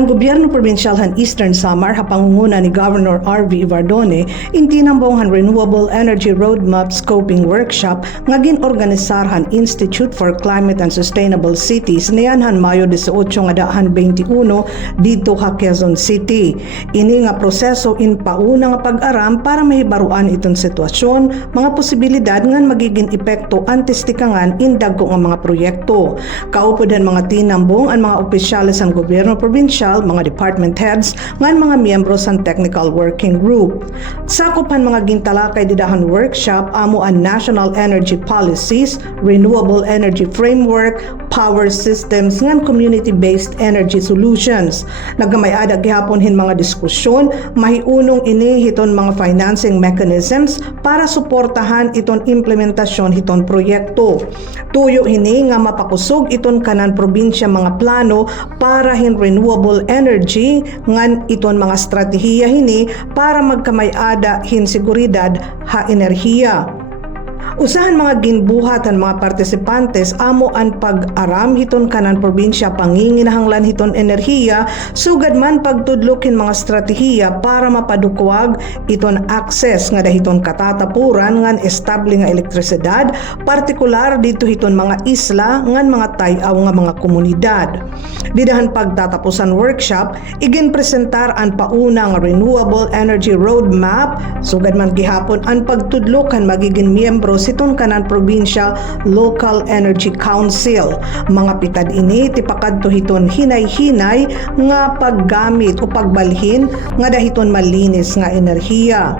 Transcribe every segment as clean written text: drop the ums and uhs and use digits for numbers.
Ang gobyerno probinsyal han Eastern Samar hapangunguna ni Governor R.V. Ivardone intinambong han Renewable Energy Roadmap Scoping Workshop nga ginorganisar han Institute for Climate and Sustainable Cities niyan han Mayo 18 nga daan 21 dito sa Quezon City. Ini nga proseso in pauna nga pag-aram para mahibaruan itong sitwasyon, mga posibilidad nga magiging epekto antes tikangan in dagko nga mga proyekto. Kaupod han mga tinambong ang mga opisyales ng gobyerno probinsyal, mga department heads, ngan mga miyembro sa technical working group. Sakupan mga gintalakay didahan workshop amo ang National Energy Policies, Renewable Energy Framework, Power Systems, ngan Community-Based Energy Solutions. Nagamayada gihapon hin mga diskusyon, mahiunong ini hiton mga financing mechanisms para suportahan iton implementasyon hiton proyekto. Tuyo hini nga mapakusog iton kanan probinsya mga plano para hin renewable energy ngan iton mga stratehiya hini para magkamay-ada hin seguridad ha enerhiya. Usahan mga ginbuhat ang mga partisipantes amo ang pag-aram hiton kanan probinsya panginginahanglan hiton enerhiya sugad man pagtudlokin mga stratehiya para mapadukwag iton access nga dahiton katatapuran ngan estable nga elektrisidad, partikular dito hiton mga isla ngan mga tayaw nga mga komunidad. Didahan pagtatapusan workshop, igin presentar ang pauna nga Renewable Energy Roadmap sugad man gihapon ang pagtudlokan magiging miyembro siton kanan probinsya Local Energy Council. Mga pitad ini tipakadto hiton hinay-hinay nga paggamit o pagbalhin nga dahiton malinis nga enerhiya.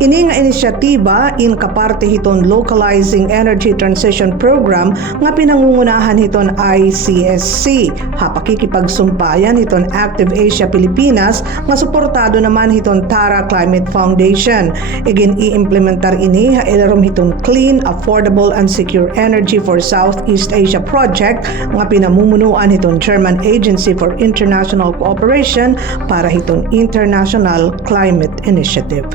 Ini nga inisyatiba in kaparte hiton Localizing Energy Transition Program nga pinangungunahan hiton ICSC. Pakikipagsumpayan hiton Active Asia Pilipinas nga suportado naman hiton Tara Climate Foundation. Igin i-implementar ini ha ilarom hiton Clean, Affordable and Secure Energy for Southeast Asia Project nga pinamumunuan hiton German Agency for International Cooperation para hiton International Climate Initiative.